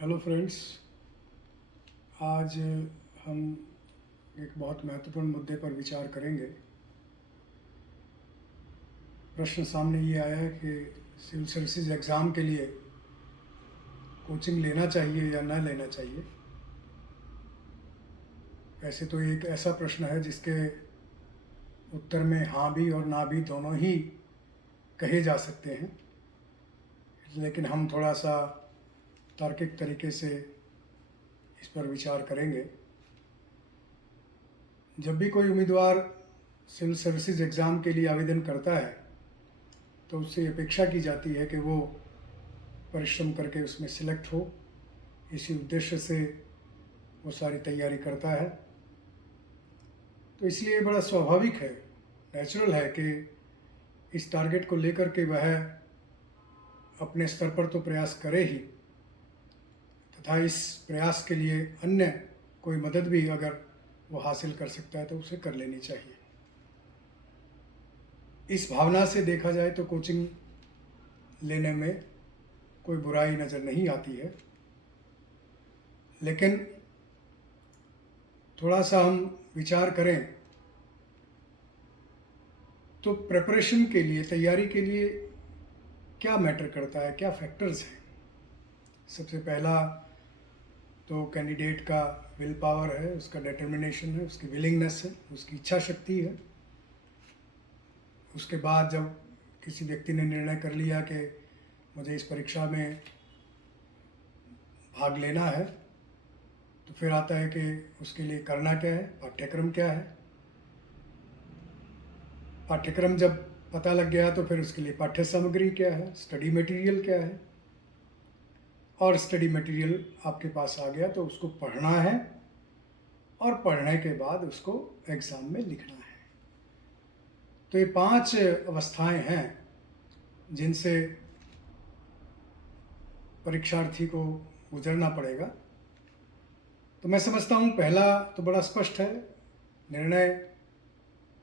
Hello friends. आज हम एक बहुत महत्वपूर्ण मुद्दे पर विचार करेंगे। प्रश्न सामने ये आया है कि सिविल सर्विसेज एग्ज़ाम के लिए कोचिंग लेना चाहिए या ना लेना चाहिए। वैसे तो एक ऐसा प्रश्न है जिसके उत्तर में हाँ भी और ना भी दोनों ही कहे जा सकते हैं, लेकिन हम थोड़ा सा तार्किक तरीके से इस पर विचार करेंगे। जब भी कोई उम्मीदवार सिविल सर्विसेज एग्ज़ाम के लिए आवेदन करता है तो उससे अपेक्षा की जाती है कि वो परिश्रम करके उसमें सिलेक्ट हो। इसी उद्देश्य से वो सारी तैयारी करता है। तो इसलिए बड़ा स्वाभाविक है, नेचुरल है कि इस टारगेट को लेकर के वह अपने स्तर पर तो प्रयास करे ही, तथा इस प्रयास के लिए अन्य कोई मदद भी अगर वो हासिल कर सकता है तो उसे कर लेनी चाहिए। इस भावना से देखा जाए तो कोचिंग लेने में कोई बुराई नज़र नहीं आती है, लेकिन थोड़ा सा हम विचार करें तो प्रिपरेशन के लिए, तैयारी के लिए क्या मैटर करता है, क्या फैक्टर्स हैं। सबसे पहला तो कैंडिडेट का विल पावर है, उसका डिटर्मिनेशन है, उसकी विलिंगनेस है, उसकी इच्छा शक्ति है। उसके बाद जब किसी व्यक्ति ने निर्णय कर लिया कि मुझे इस परीक्षा में भाग लेना है, तो फिर आता है कि उसके लिए करना क्या है, पाठ्यक्रम क्या है। पाठ्यक्रम जब पता लग गया तो फिर उसके लिए पाठ्य सामग्री क्या है, स्टडी मटेरियल क्या है। और स्टडी मटेरियल आपके पास आ गया तो उसको पढ़ना है, और पढ़ने के बाद उसको एग्ज़ाम में लिखना है। तो ये 5 अवस्थाएं हैं जिनसे परीक्षार्थी को गुजरना पड़ेगा। तो मैं समझता हूँ पहला तो बड़ा स्पष्ट है, निर्णय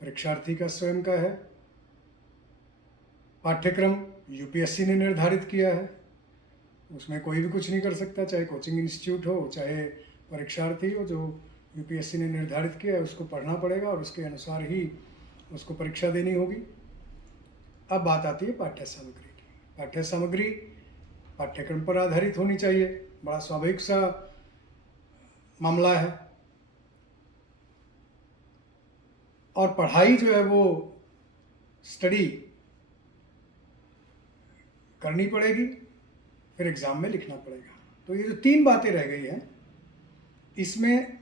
परीक्षार्थी का स्वयं का है। पाठ्यक्रम यूपीएससी ने निर्धारित किया है, उसमें कोई भी कुछ नहीं कर सकता, चाहे कोचिंग इंस्टीट्यूट हो चाहे परीक्षार्थी हो। जो यूपीएससी ने निर्धारित किया है उसको पढ़ना पड़ेगा और उसके अनुसार ही उसको परीक्षा देनी होगी। अब बात आती है पाठ्य सामग्री की। पाठ्य सामग्री पाठ्यक्रम पर आधारित होनी चाहिए, बड़ा स्वाभाविक सा मामला है। और पढ़ाई जो है वो स्टडी करनी पड़ेगी, फिर एग्ज़ाम में लिखना पड़ेगा। तो ये जो 3 बातें रह गई हैं, इसमें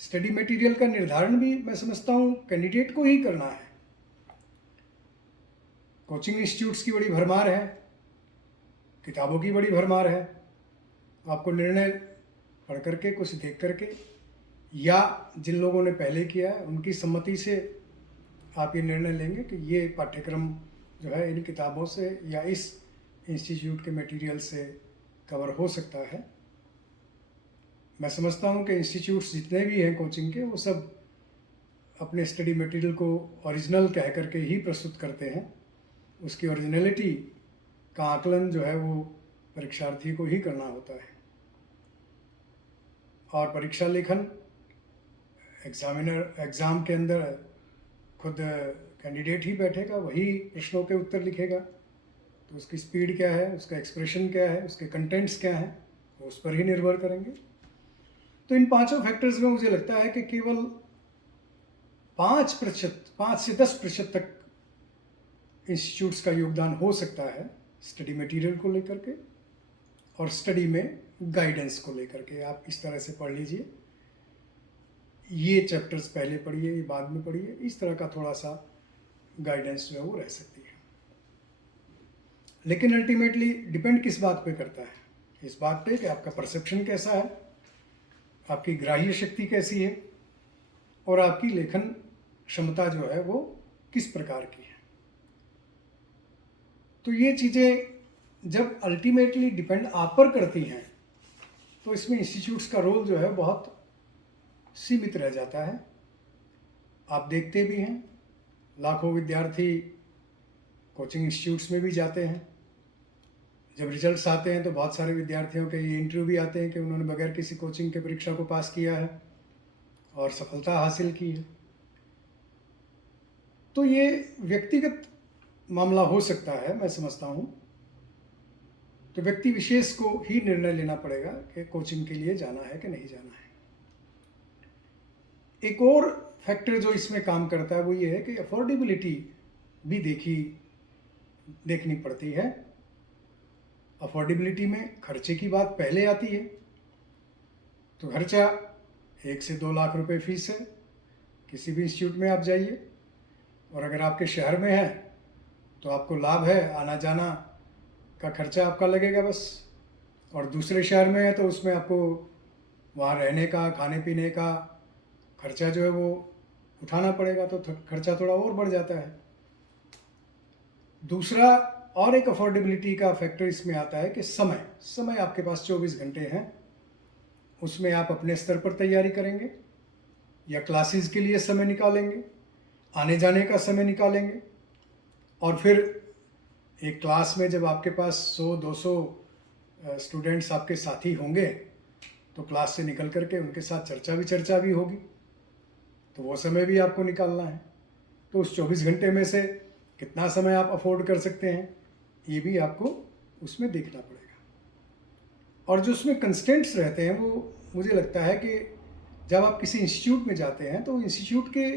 स्टडी मटेरियल का निर्धारण भी मैं समझता हूँ कैंडिडेट को ही करना है। कोचिंग इंस्टीट्यूट्स की बड़ी भरमार है, किताबों की बड़ी भरमार है। आपको निर्णय पढ़ करके, कुछ देख करके, या जिन लोगों ने पहले किया है उनकी सम्मति से आप ये निर्णय लेंगे कि ये पाठ्यक्रम जो है इन किताबों से या इस इंस्टीट्यूट के मटेरियल से कवर हो सकता है। मैं समझता हूँ कि इंस्टीट्यूट्स जितने भी हैं कोचिंग के, वो सब अपने स्टडी मटेरियल को ओरिजिनल कह करके ही प्रस्तुत करते हैं। उसकी ओरिजिनलिटी का आकलन जो है वो परीक्षार्थी को ही करना होता है। और परीक्षा लेखन एग्ज़ाम के अंदर खुद कैंडिडेट ही बैठेगा, वही प्रश्नों के उत्तर लिखेगा। तो उसकी स्पीड क्या है, उसका एक्सप्रेशन क्या है, उसके कंटेंट्स क्या हैं, वो उस पर ही निर्भर करेंगे। तो इन 5 फैक्टर्स में मुझे लगता है कि केवल 5% 5 से 10% तक इंस्टीट्यूट्स का योगदान हो सकता है स्टडी मटेरियल को लेकर के और स्टडी में गाइडेंस को लेकर के। आप इस तरह से पढ़ लीजिए, ये चैप्टर्स पहले पढ़िए, ये बाद में पढ़िए, इस तरह का थोड़ा सा गाइडेंस जो है वो रह सकती है। लेकिन अल्टीमेटली डिपेंड किस बात पे करता है? इस बात पे कि आपका परसेप्शन कैसा है, आपकी ग्राह्य शक्ति कैसी है, और आपकी लेखन क्षमता जो है वो किस प्रकार की है। तो ये चीज़ें जब अल्टीमेटली डिपेंड आप पर करती हैं तो इसमें इंस्टीट्यूट्स का रोल जो है बहुत सीमित रह जाता है। आप देखते भी हैं, लाखों विद्यार्थी कोचिंग इंस्टीट्यूट्स में भी जाते हैं, जब रिजल्ट्स आते हैं तो बहुत सारे विद्यार्थियों के ये इंटरव्यू भी आते हैं कि उन्होंने बगैर किसी कोचिंग के परीक्षा को पास किया है और सफलता हासिल की है। तो ये व्यक्तिगत मामला हो सकता है, मैं समझता हूँ। तो व्यक्ति विशेष को ही निर्णय लेना पड़ेगा कि कोचिंग के लिए जाना है कि नहीं जाना है। एक और फैक्टर जो इसमें काम करता है वो ये है कि अफोर्डेबिलिटी भी देखनी पड़ती है। अफोर्डेबिलिटी में खर्चे की बात पहले आती है। तो खर्चा 1 से 2 लाख रुपए फीस है। किसी भी इंस्टीट्यूट में आप जाइए, और अगर आपके शहर में है तो आपको लाभ है, आना जाना का खर्चा आपका लगेगा बस। और दूसरे शहर में है तो उसमें आपको वहाँ रहने का, खाने पीने का खर्चा जो है वो उठाना पड़ेगा, तो खर्चा थोड़ा और बढ़ जाता है। दूसरा और एक अफोर्डेबिलिटी का फैक्टर इसमें आता है कि समय आपके पास 24 घंटे हैं। उसमें आप अपने स्तर पर तैयारी करेंगे या क्लासेस के लिए समय निकालेंगे, आने जाने का समय निकालेंगे, और फिर एक क्लास में जब आपके पास 100-200 स्टूडेंट्स आपके साथी होंगे तो क्लास से निकल करके उनके साथ चर्चा भी होगी, तो वो समय भी आपको निकालना है। तो उस 24 घंटे में से कितना समय आप अफोर्ड कर सकते हैं, ये भी आपको उसमें देखना पड़ेगा। और जो उसमें कंस्टेंट्स रहते हैं वो मुझे लगता है कि जब आप किसी इंस्टीट्यूट में जाते हैं तो इंस्टीट्यूट के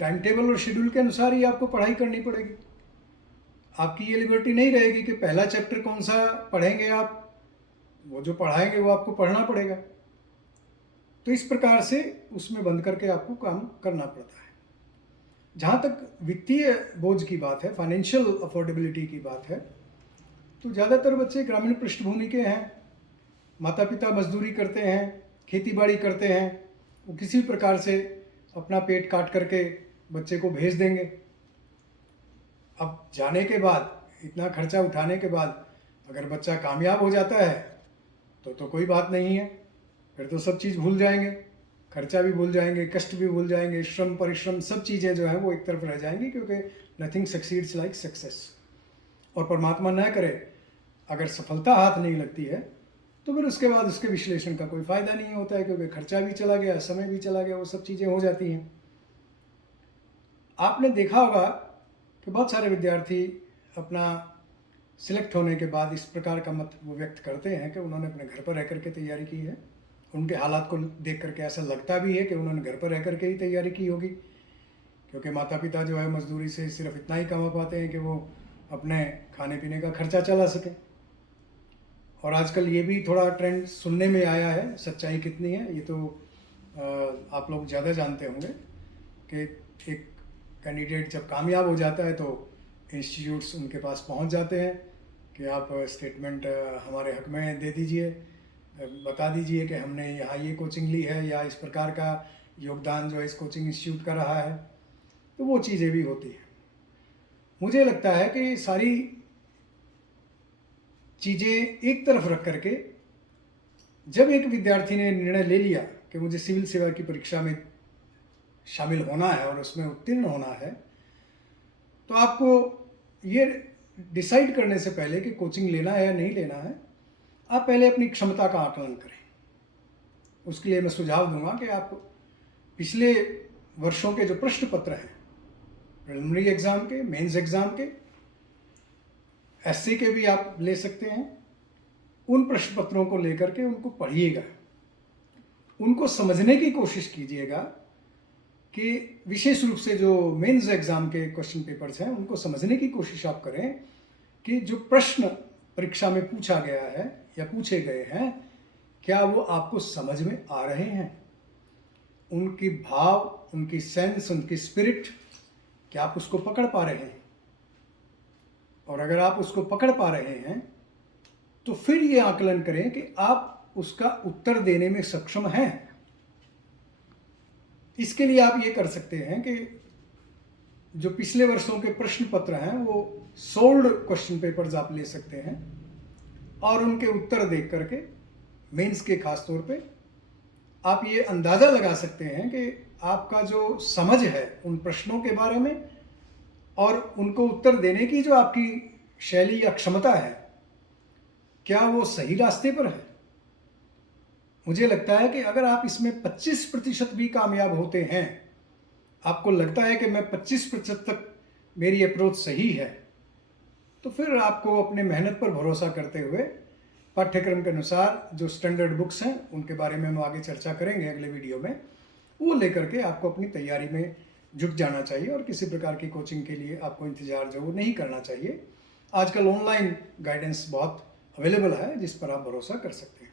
टाइम टेबल और शेड्यूल के अनुसार ही आपको पढ़ाई करनी पड़ेगी। आपकी ये लिबर्टी नहीं रहेगी कि पहला चैप्टर कौन सा पढ़ेंगे आप, वो जो पढ़ाएंगे वो आपको पढ़ना पड़ेगा। तो इस प्रकार से उसमें बंद करके आपको काम करना पड़ता है। जहाँ तक वित्तीय बोझ की बात है, फाइनेंशियल अफोर्डेबिलिटी की बात है, तो ज़्यादातर बच्चे ग्रामीण पृष्ठभूमि के हैं। माता पिता मजदूरी करते हैं, खेती बाड़ी करते हैं, वो किसी प्रकार से अपना पेट काट करके बच्चे को भेज देंगे। अब जाने के बाद, इतना खर्चा उठाने के बाद अगर बच्चा कामयाब हो जाता है तो कोई बात नहीं है, फिर तो सब चीज़ भूल जाएंगे, खर्चा भी भूल जाएंगे, कष्ट भी भूल जाएंगे, श्रम परिश्रम सब चीज़ें जो हैं वो एक तरफ रह जाएंगी, क्योंकि नथिंग सक्सीड्स लाइक सक्सेस। और परमात्मा न करे अगर सफलता हाथ नहीं लगती है तो फिर उसके बाद उसके विश्लेषण का कोई फ़ायदा नहीं होता है, क्योंकि खर्चा भी चला गया, समय भी चला गया, वो सब चीज़ें हो जाती हैं। आपने देखा होगा कि बहुत सारे विद्यार्थी अपना सिलेक्ट होने के बाद इस प्रकार का मत वो व्यक्त करते हैं कि उन्होंने अपने घर पर रह कर के तैयारी की है। उनके हालात को देख करके ऐसा लगता भी है कि उन्होंने घर पर रह कर के ही तैयारी की होगी, क्योंकि माता पिता जो है मजदूरी से सिर्फ इतना ही कमा पाते हैं कि वो अपने खाने पीने का खर्चा चला सकें। और आजकल ये भी थोड़ा ट्रेंड सुनने में आया है, सच्चाई कितनी है ये तो आप लोग ज़्यादा जानते होंगे, कि एक कैंडिडेट जब कामयाब हो जाता है तो इंस्टीट्यूट्स उनके पास पहुंच जाते हैं कि आप स्टेटमेंट हमारे हक में दे दीजिए, बता दीजिए कि हमने यहाँ ये कोचिंग ली है या इस प्रकार का योगदान जो है इस कोचिंग इंस्टीट्यूट का रहा है। तो वो चीज़ें भी होती हैं। मुझे लगता है कि सारी चीज़ें एक तरफ रख करके जब एक विद्यार्थी ने निर्णय ले लिया कि मुझे सिविल सेवा की परीक्षा में शामिल होना है और उसमें उत्तीर्ण होना है, तो आपको ये डिसाइड करने से पहले कि कोचिंग लेना है या नहीं लेना है, आप पहले अपनी क्षमता का आकलन करें। उसके लिए मैं सुझाव दूंगा कि आप पिछले वर्षों के जो प्रश्न पत्र हैं, प्रिलिमिनरी एग्ज़ाम के, मेंस एग्ज़ाम के, एसए के भी आप ले सकते हैं, उन प्रश्न पत्रों को लेकर के उनको पढ़िएगा, उनको समझने की कोशिश कीजिएगा कि विशेष रूप से जो मेंस एग्ज़ाम के क्वेश्चन पेपर्स हैं उनको समझने की कोशिश आप करें कि जो प्रश्न परीक्षा में पूछा गया है या पूछे गए हैं, क्या वो आपको समझ में आ रहे हैं, उनकी भाव, उनकी सेंस, उनकी स्पिरिट, क्या आप उसको पकड़ पा रहे हैं। और अगर आप उसको पकड़ पा रहे हैं तो फिर ये आकलन करें कि आप उसका उत्तर देने में सक्षम हैं। इसके लिए आप ये कर सकते हैं कि जो पिछले वर्षों के प्रश्न पत्र हैं वो सोल्ड क्वेश्चन पेपर्स आप ले सकते हैं और उनके उत्तर देख करके मेंस के खास तौर पे आप ये अंदाज़ा लगा सकते हैं कि आपका जो समझ है उन प्रश्नों के बारे में और उनको उत्तर देने की जो आपकी शैली या क्षमता है, क्या वो सही रास्ते पर है? मुझे लगता है कि अगर आप इसमें 25% भी कामयाब होते हैं, आपको लगता है कि मैं 25% तक मेरी अप्रोच सही है, तो फिर आपको अपने मेहनत पर भरोसा करते हुए पाठ्यक्रम के अनुसार जो स्टैंडर्ड बुक्स हैं उनके बारे में हम आगे चर्चा करेंगे अगले वीडियो में, वो लेकर के आपको अपनी तैयारी में जुट जाना चाहिए और किसी प्रकार की कोचिंग के लिए आपको इंतज़ार जो वो नहीं करना चाहिए। आजकल ऑनलाइन गाइडेंस बहुत अवेलेबल है जिस पर आप भरोसा कर सकते हैं।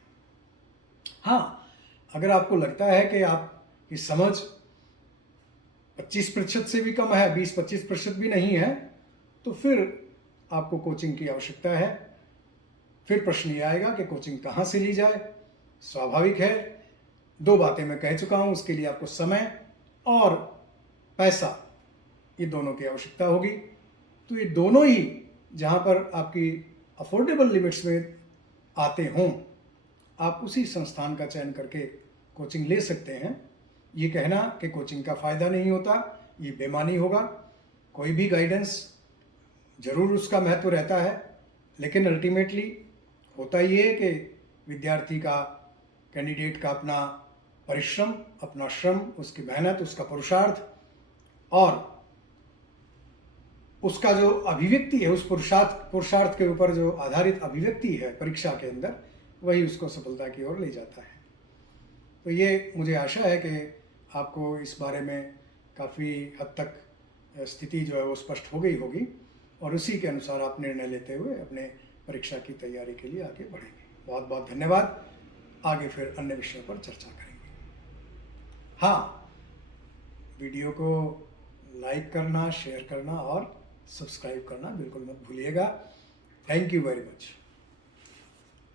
हाँ, अगर आपको लगता है कि आपकी समझ 25% से भी कम है, 20-25% भी नहीं है, तो फिर आपको कोचिंग की आवश्यकता है। फिर प्रश्न ये आएगा कि कोचिंग कहाँ से ली जाए। स्वाभाविक है, 2 बातें मैं कह चुका हूँ, उसके लिए आपको समय और पैसा, ये दोनों की आवश्यकता होगी। तो ये दोनों ही जहाँ पर आपकी अफोर्डेबल लिमिट्स में आते हों, आप उसी संस्थान का चयन करके कोचिंग ले सकते हैं। ये कहना कि कोचिंग का फ़ायदा नहीं होता, ये बेईमानी होगा। कोई भी गाइडेंस ज़रूर उसका महत्व रहता है, लेकिन अल्टीमेटली होता ये है कि विद्यार्थी का, कैंडिडेट का अपना परिश्रम, अपना श्रम, उसकी मेहनत, उसका पुरुषार्थ और उसका जो अभिव्यक्ति है, उस पुरुषार्थ के ऊपर जो आधारित अभिव्यक्ति है परीक्षा के अंदर, वही उसको सफलता की ओर ले जाता है। तो ये मुझे आशा है कि आपको इस बारे में काफ़ी हद तक स्थिति जो है वो स्पष्ट हो गई होगी और उसी के अनुसार आप निर्णय लेते हुए अपने परीक्षा की तैयारी के लिए आगे बढ़ेंगे। बहुत बहुत धन्यवाद। आगे फिर अन्य विषयों पर चर्चा करेंगे। हाँ, वीडियो को लाइक करना, शेयर करना और सब्सक्राइब करना बिल्कुल मत भूलिएगा। Thank you very much.